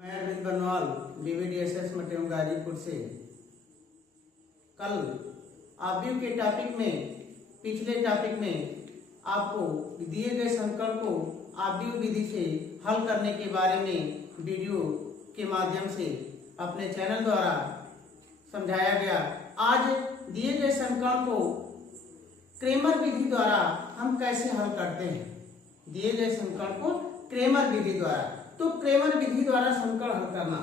मैं अरविंद बनवाल BVDSS material Ghazipur से। कल आव्यूह के टॉपिक में, पिछले टॉपिक में आपको दिए गए समीकरण को आव्यूह विधि से हल करने के बारे में वीडियो के माध्यम से अपने चैनल द्वारा समझाया गया। आज दिए गए समीकरण को क्रेमर विधि द्वारा हम कैसे हल करते हैं। दिए गए समीकरण को क्रेमर विधि द्वारा, तो क्रेमर विधि द्वारा समीकरण हल करना।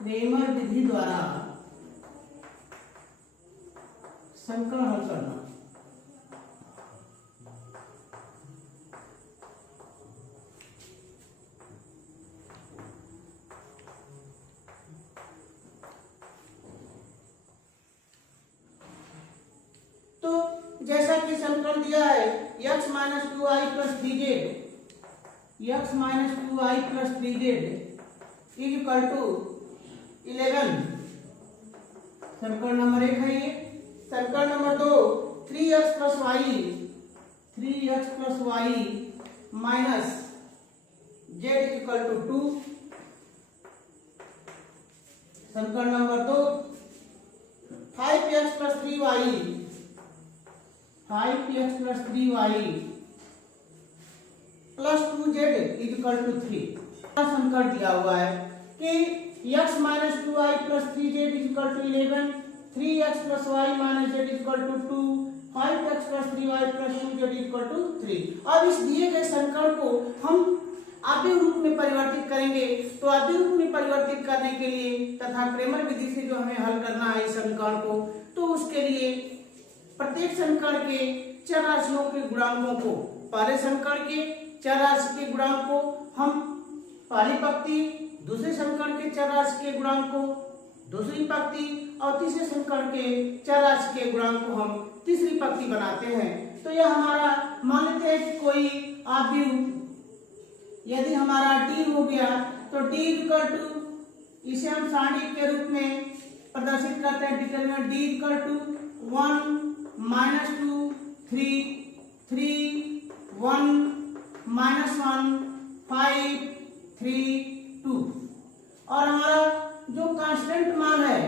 क्रेमर विधि द्वारा समीकरण हल करना। तो जैसा कि समीकरण दिया है x minus 2i plus 3z, x minus 2i plus 3z is equal to 11। समीकरण नंबर 1 है ये। समीकरण number 2 3x plus y minus z is equal to 2। समीकरण number 2 5x plus 3y 5x plus 3y plus 2z is equal to 3। समीकरण दिया हुआ है कि x minus 2i plus 3z is equal to 11, 3x plus y minus z is equal to 2, 5x plus 3y plus 2z is equal to 3। अब इस दिए गए समीकरण को हम आव्यूह रूप में परिवर्तित करेंगे। तो आव्यूह रूप में परिवर्तित करने के लिए तथा क्रेमर विधि से जो हमें हल करना है इस समीकरण को, तो उसके लिए प्रत्येक समीकरण के चर राशियों के गुणांकों को, पहले समीकरण के चर राशि के गुणांक को हम पहली पंक्ति, दूसरे समीकरण के चर राशि के गुणांक को दूसरी पंक्ति और तीसरे समीकरण के चर राशि के गुणांक को हम तीसरी पंक्ति बनाते हैं। तो यह हमारा, मान लेते हैं कि कोई आव्यूह यदि हमारा d हो गया तो d इक्वल टू, इसे हम सारणिक के रूप में प्रदर्शित करते हैं। Determinant d equal to 1 minus 2 3 3 1 minus 1 5 3 2। और हमारा जो कांस्टेंट मान है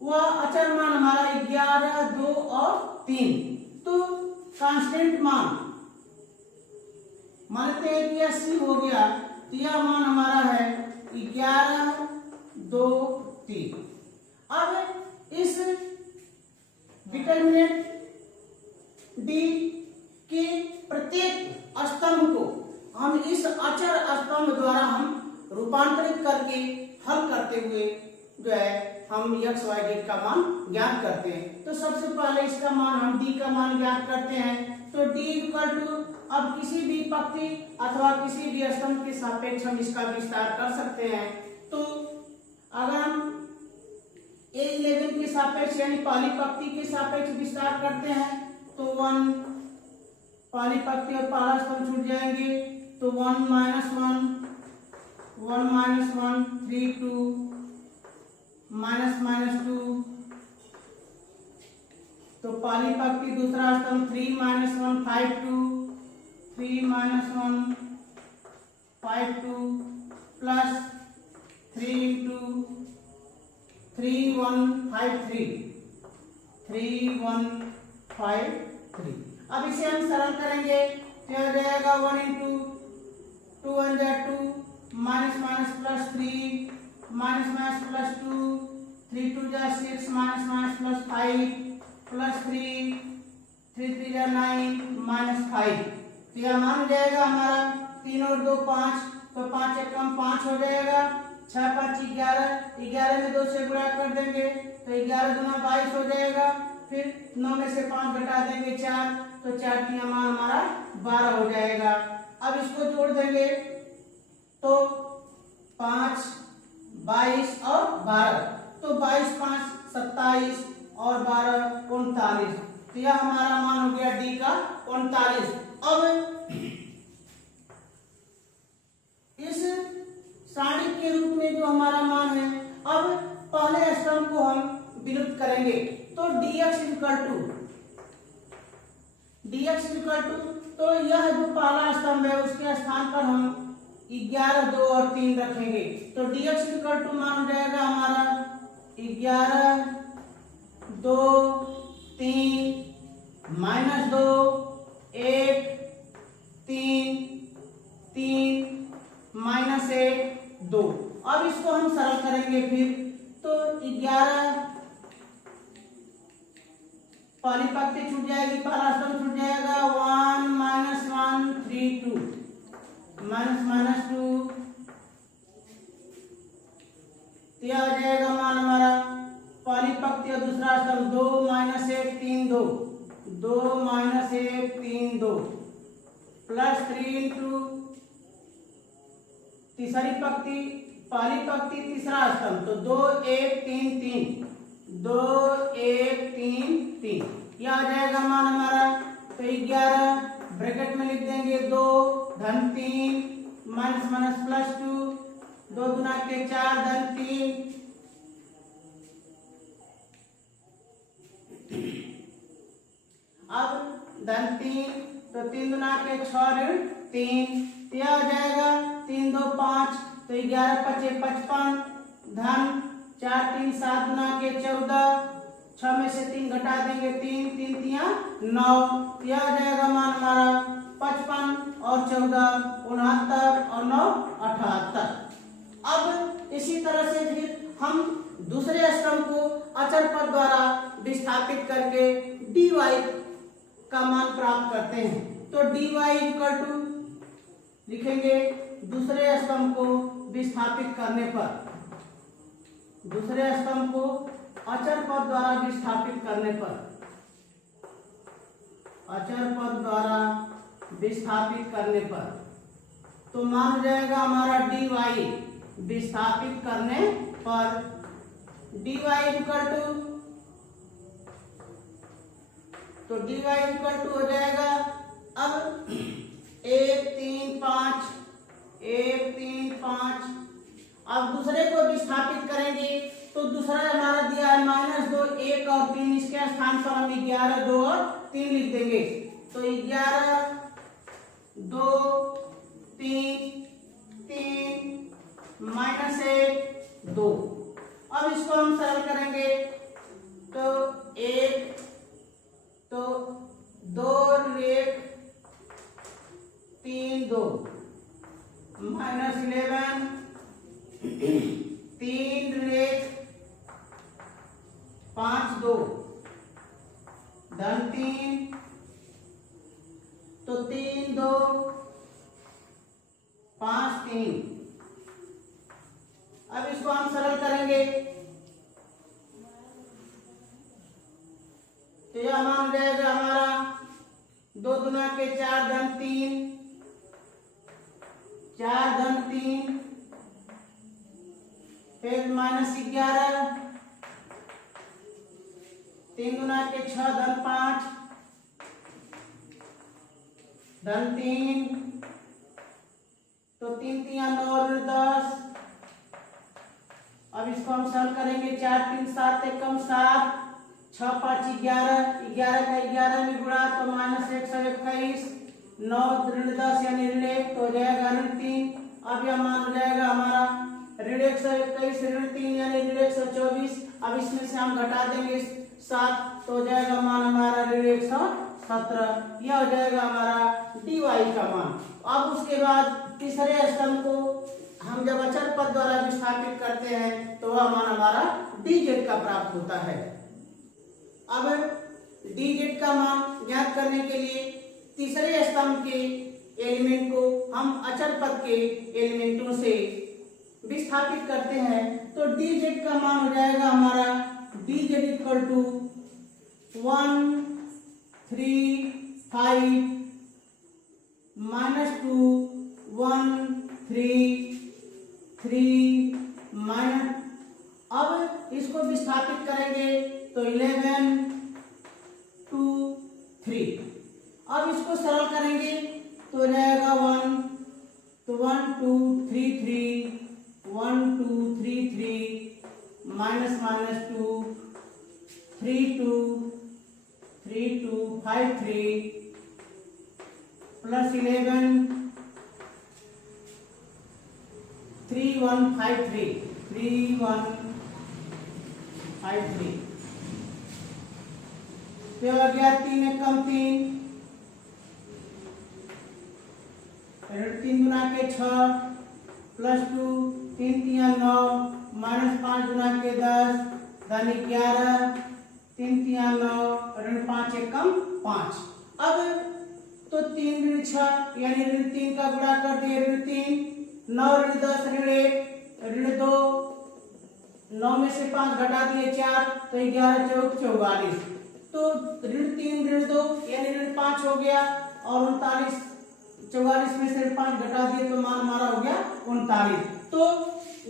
वह अचर मान हमारा 11 2 और 3। तो कांस्टेंट मान मानते हैं कि यह c हो गया, तो यह मान हमारा है 11 2 3। अब इस डिटरमिनेंट d के प्रत्येक स्तंभ को हम इस अचर स्तंभ द्वारा हम रूपांतरित करके हल करते हुए जो है हम x y z का मान ज्ञात करते हैं। तो सबसे पहले इसका मान, हम d का मान ज्ञात करते हैं। तो d इक्वल टू, अब किसी भी पंक्ति अथवा किसी भी स्तंभ के सापेक्ष हम इसका विस्तार कर सकते हैं। तो अगर हम a11 के सापेक्ष यानी पहली पंक्ति के सापेक्ष विस्तार करते हैं तो 1, पहली पंक्ति और पहला स्तंभ छूट जाएंगे, तो 1 माइनस 1 3 2 माइनस 2। तो पहली पंक्ति दूसरा स्तंभ 3 माइनस 1 5 2, 3 माइनस 1 5 2 प्लस 3 इंटू 3 1 5 3 3 1 5 3। अब इसे हम सरल करेंगे तो हो जाएगा 1 into 2 1 2 minus minus plus 3 minus minus plus 2 3 2 6 minus minus plus 5 plus 3 3 3 9 minus 5। तो यह मान हो जाएगा हमारा 3 और 2 5, तो 5 एक कम 5 हो जाएगा, 6 5 11, 11 में 2 से गुणा कर देंगे तो 11 दूना 22 हो जाएगा। फिर 9 में से 5 घटा देंगे 4, तो 4 का मान हमारा 12 हो जाएगा। अब इसको जोड़ देंगे तो 5 22 और 12, तो 22 5 27 और 12 39। तो यह हमारा मान हो गया d का 39। अब इस सारणिक के रूप में जो हमारा मान है, अब पहले स्तंभ को हम विलुप्त करेंगे। तो dx equal to dx equal to, तो यह जो पहला स्तंभ है उसके स्थान पर हम 11, 2 और 3 रखेंगे। तो dx इक्वल टू मान हो जाएगा हमारा 11, 2, 3 -2, 1, 3, 3 -1, 2। अब इसको हम सरल करेंगे फिर, तो 11 पहली पंक्ति छूट जाएगी, पहला स्तंभ छूट जाएगा, 1 -1 3 2 -2, यह हो जाएगा मान हमारा पहली पंक्ति और दूसरा स्तंभ 2 -1 3 2 2 -1 3 2 प्लस 3 इंटू तीसरी पंक्ति पहली पंक्ति तीसरा स्तंभ, तो 2 1 3 3 2 1 3 3, यह आ जाएगा मान हमारा। तो 11 ब्रैकेट में लिख देंगे 2 धन 3 माइनस प्लस 2, 2 गुना के 4 धन 3, अब धन 3, तो 3 गुना के 6 ऋण 3, यह आ जाएगा 3 2 5, तो 11 5 55 धन 4 3 7 गुना के 14, 6 में से 3 घटा देंगे 3 3 3 9, यह आ जाएगा मान हमारा 55 और 14 69 और 9 78। अब इसी तरह से फिर हम दूसरे स्तंभ को अचर पद द्वारा विस्थापित करके dy का मान प्राप्त करते हैं। तो dy इक्वल टू लिखेंगे दूसरे स्तंभ को विस्थापित करने पर, दूसरे स्तंभ को अचर पद द्वारा विस्थापित करने पर, अचर पद द्वारा विस्थापित करने पर, तो मान हो जाएगा हमारा dy विस्थापित करने पर, dy इक्वल टू, तो dy इक्वल टू हो जाएगा अब 1 3 5 1 3 5। अब दूसरे को विस्थापित करेंगे, तो दूसरा हमारा दिया है -2 1 और 3, इसके स्थान पर हम 11 2 और 3 लिख देंगे। तो 11 2 3 3 -1 2। अब इसको हम सरल करेंगे, तो 1 तो 2 1 3 2 -11 3 1 5 2 धन 3, तो 3 2 5 3। अब इसको हम सरल करेंगे, तो यह मान जाएगा हमारा 2 गुना के 4 धन 3 4 धन 3, फिर -11 3 गुना के 6 धन 5 धन 3, तो 3 3 9 10। अब इसको हम सरल करेंगे, 4 3 7 1 7 6 5 11 11 का 11 में गुणा, तो -121 9 10 यानी ऋण 1, तो हो जाएगा ऋण 3। अब यह मान हो जाएगा हमारा ऋण 121 ऋण 3 यानी ऋण 124। अब इसमें से हम घटा देंगे 7, तो हो जाएगा मान हमारा ऋण 117। यह हो जाएगा हमारा dy का मान। अब उसके बाद तीसरे स्तंभ को हम जब अचर पद द्वारा विस्थापित करते हैं, तो वह मान हमारा dz का प्राप्त होता है। अब dz का मान ज्ञात करने के लिए तीसरे स्तंभ के एलिमेंट को हम अचर पद के एलिमेंटों से विस्थापित करते हैं, तो dz का मान हो जाएगा हमारा dz इक्वल टू 1 3 5 -2 1 3 3 माइनस। अब इसको विस्थापित करेंगे, तो 11 2 3। अब इसको सरल करेंगे, तो हो जाएगा 1, तो 1 2 3 3 1 2 3 3 -2 3 2 3 2 5 3 प्लस 11 3153 3153 फिर आ गया 3 एकम 3 3 गुना के 6 प्लस 2 3 तिया 9 माइनस 5 गुना के 10 धन 11 3 तिया 9 ऋण 5 एकम 5। अब तो 3 ऋण 6 यानी ऋण 3 का गुणा कर दिए ऋण 3 9 ऋण 10 ऋण 1 ऋण 2 9 में से 5 घटा दिए 4 तो 11 चौक 44 तो ऋण 3 ऋण 2 यानी ऋण 5 हो गया और 44 में से 5 घटा दिए तो मान हमारा हो गया 39। तो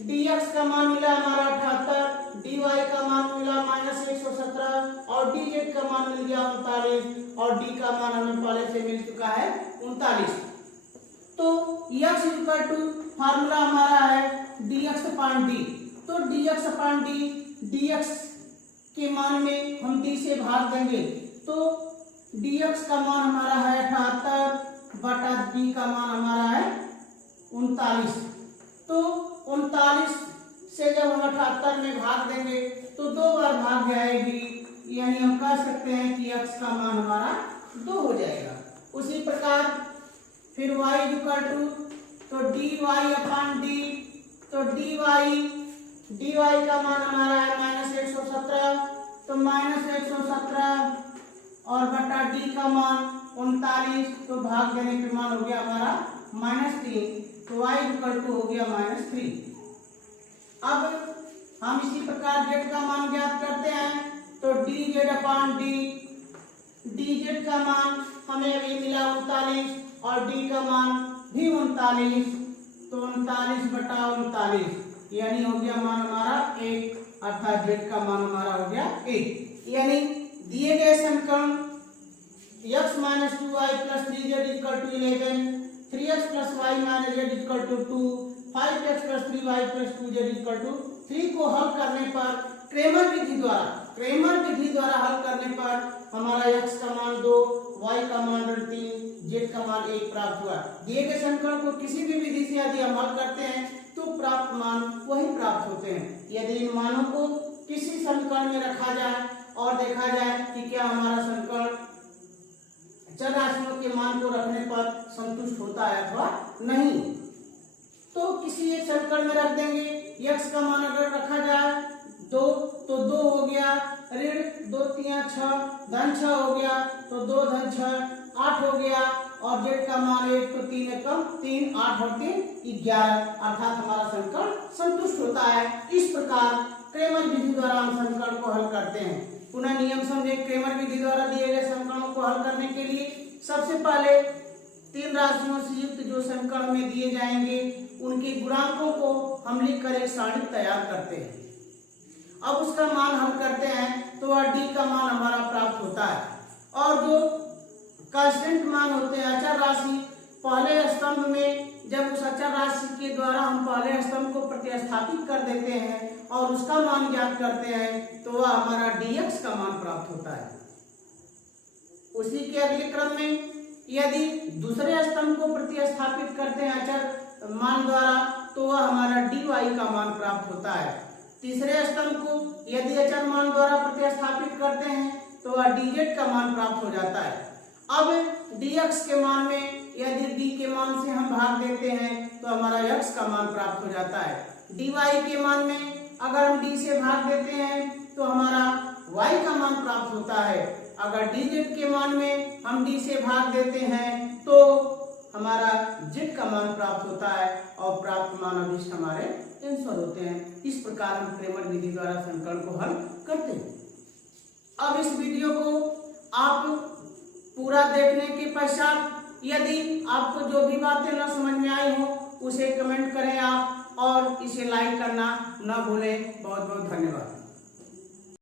dx का मान मिला हमारा 78, dy का मान मिला -117 और dz का मान मिल गया 39 और d का मान हमें पहले से मिल चुका है 39। तो x इक्वल टू फार्मूला हमारा है dx अपॉन d। तो dx अपॉन d dx के मान में हम d से भाग देंगे तो dx का मान हमारा है 78 बटा d का मान हमारा है 39। तो 39 से जब हम 78 में भाग देंगे तो 2 बार भाग जाएगी यानी हम कह सकते हैं कि x का मान हमारा 2 हो जाएगा। उसी प्रकार फिर y इक्वल टू तो dy अपॉन d तो dy का मान हमारा है -117 तो -117 और बटा d का मान 39 तो भाग देने पे मान हो गया हमारा -3 तो y इक्वल टू हो गया -3। अब हम इसी प्रकार z का मान ज्ञात करते हैं तो dz अपॉन d dz का मान हमें अभी मिला 39 और d का मान भी 39 तो 39 बटा 39 यानी हो गया मान हमारा 1 अर्थात z का मान हमारा हो गया 1। यानी दिए गए समीकरण x minus 2y plus 3z equal to 11 3x plus y minus z equal to 2 5x plus 3y plus 2z equal to 3 को हल करने पर क्रेमर विधि द्वारा हल करने पर हमारा x का मान 2 y का मान 3 z का मान 1 प्राप्त हुआ। दिए गए समीकरण को किसी भी विधि से यदि हम हल करते हैं तो प्राप्त मान वही प्राप्त होते हैं। यदि इन मानों को किसी समीकरण में रखा जाए और देखा जाए कि क्या हमारा समीकरण चर राशियों के मान को रखने पर संतुष्ट होता है अथवा नहीं, तो किसी एक समीकरण में रख देंगे। x का मान अगर रखा जाए 2 तो 2 हो गया ऋण 2 3 6 धन 6 हो गया तो 2 धन 6 8 हो गया और z का मान 1 तो 3 एकम 3 8 और 3 11 अर्थात हमारा समीकरण संतुष्ट होता है। इस प्रकार क्रेमर विधि द्वारा हम समीकरण को हल करते हैं। पुनः नियम समझे। क्रेमर विधि द्वारा दिए गए समीकरणों को हल करने के लिए सबसे पहले 3 राशियों से युक्त जो समीकरण में दिए जाएंगे उनके गुणांकों को हम लिखकर एक सारणी तैयार करते हैं। अब उसका मान हल करते हैं तो वह d का मान हमारा प्राप्त होता है और जो कांस्टेंट मान होते हैं अचर राशि पहले स्तंभ में जब उस अचर राशि के द्वारा हम पहले स्तंभ को प्रतिस्थापित कर देते हैं और उसका मान ज्ञात करते हैं तो वह हमारा dx का मान प्राप्त होता है। उसी के अगले क्रम में यदि दूसरे स्तंभ को प्रतिस्थापित करते हैं अचर मान द्वारा तो वह हमारा dy का मान प्राप्त होता है। तीसरे स्तंभ को यदि अचर मान द्वारा प्रतिस्थापित करते हैं तो वह dz का मान प्राप्त हो जाता है। अब dx के मान में यदि d के मान से हम भाग देते हैं तो हमारा x का मान प्राप्त हो जाता है। dy के मान में अगर हम d से भाग देते हैं तो हमारा y का मान प्राप्त होता है। अगर dz के मान में हम d से भाग देते हैं तो हमारा z का मान प्राप्त होता है और प्राप्त मान अभिष्ट हमारे आंसर होते हैं। इस प्रकार हम क्रेमर विधि द्वारा समीकरण को हल करते हैं। अब इस वीडियो को आप पूरा देखने के पश्चात यदि आपको जो भी बातें न समझ में आई हो उसे कमेंट करें आप और इसे लाइक करना न भूलें। बहुत बहुत धन्यवाद।